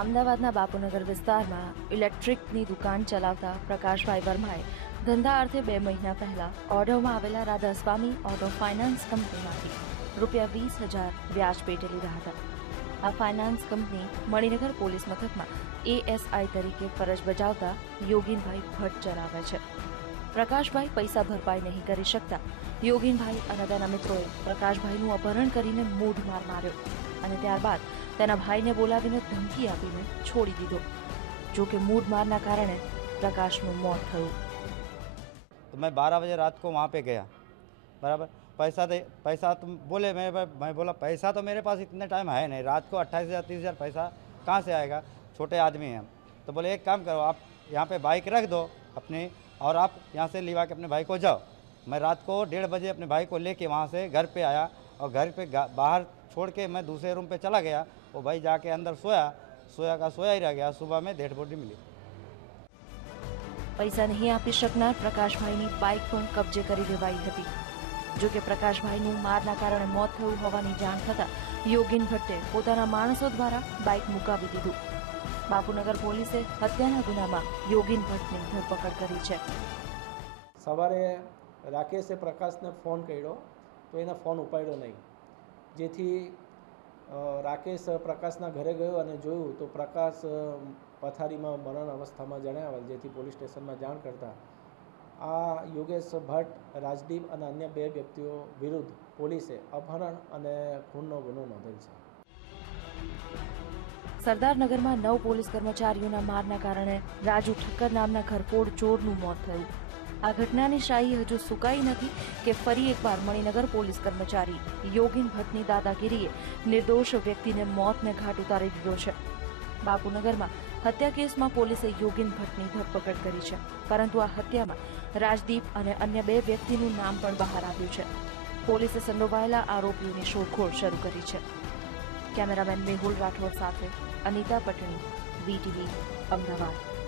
અમદાવાદના બાપુનગર વિસ્તારમાં ઇલેક્ટ્રિકની દુકાન ચલાવતા પ્રકાશભાઈ વર્માએ ધંધા અર્થે બે મહિના પહેલા ઓઢવમાં આવેલા રાધાસ્વામી ઓટો ફાઇનાન્સ કંપનીમાંથી રૂપિયા વીસ હજાર વ્યાજ પેટે લીધા હતા. આ ફાઇનાન્સ કંપની મણિનગર પોલીસ મથકમાં એએસઆઈ તરીકે ફરજ બજાવતા યોગીનભાઈ ભટ્ટ ચલાવે છે. પ્રકાશભાઈ પૈસા ભરપાઈ નહીં કરી શકતા. યોગીનભાઈ અને તેના મિત્રોએ પ્રકાશભાઈનું અપહરણ કરીને મૂઢ માર માર્યો અને ત્યારબાદ તેના ભાઈને બોલાવીને ધમકી આપીને છોડી દીધો જો કે મૂઢ મારના કારણે પ્રકાશનું મોત થયું तो मैं बारह बजे रात को वहाँ पे गया बराबर पैसा दे पैसा तुम बोले मैं मैं बोला पैसा तो मेरे पास इतने टाइम है नहीं रात को अट्ठाईस हज़ार तीस हज़ार पैसा कहाँ से आएगा छोटे आदमी हैं हम तो बोले एक काम करो आप यहाँ पे बाइक रख दो अपनी और आप यहाँ से लिवा के अपने भाई को जाओ मैं रात को डेढ़ बजे अपने भाई को लेके वहाँ से घर पे आया और घर पे गा- बाहर छोड़ के मैं दूसरे रूम पे चला गया वो भाई जाके अंदर सोया सोया का सोया ही रह गया सुबह में डेड बॉडी मिली પૈસા નહીં આપી શકનાર પ્રકાશભાઈની બાઇક પણ કબજે કરી લેવાઈ હતી જો કે પ્રકાશભાઈનું મારના કારણે મોત થયું હોવાની જાણ થતાં યોગીન ભટ્ટે પોતાના માણસો દ્વારા બાઇક મુકાવી દીધું બાપુનગર પોલીસે હત્યાના ગુનામાં યોગીન ભટ્ટની ધરપકડ કરી છે સવારે રાકેશે પ્રકાશને ફોન કર્યો તો એને ફોન ઉપાડ્યો નહીં. જેથી રાકેશ પ્રકાશના ઘરે ગયો અને જોયું તો પ્રકાશ પથારીમાં મરણ અવસ્થામાં જણાવેલ, જેથી પોલીસ સ્ટેશનમાં જાણ કરતા આ યોગેશ ભટ્ટ, રાજદીપ અને અન્ય બે વ્યક્તિઓ વિરુદ્ધ પોલીસે અપહરણ અને ખૂનનો ગુનો નોંધેલ છે. સરદારનગરમાં નવ પોલીસ કર્મચારીઓના મારના કારણે રાજુ ઠક્કર નામના ઘરફોડ ચોરનું મોત થયું. આ ઘટનાની શાહી હજુ સુકાઈ નથી કે ફરી એકવાર મણિનગર પોલીસ કર્મચારી યોગીન ભટ્ટની દાદાગીરીએ નિર્દોષ વ્યક્તિને મોતને ઘાટ ઉતારી દીધો છે. બાપુનગરમાં હત્યા કેસમાં પોલીસે યોગીન ભટ્ટની ધરપકડ કરી છે. પરંતુ આ હત્યામાં રાજદીપ અને અન્ય બે વ્યક્તિનું નામ પણ બહાર આવ્યું છે. પોલીસે સંડોવાયેલા આરોપીઓની શોધખોળ શરૂ કરી છે. કેમેરામેન મેહુલ રાઠોડ સાથે અનિતા પટણી વીટીવી અમદાવાદ.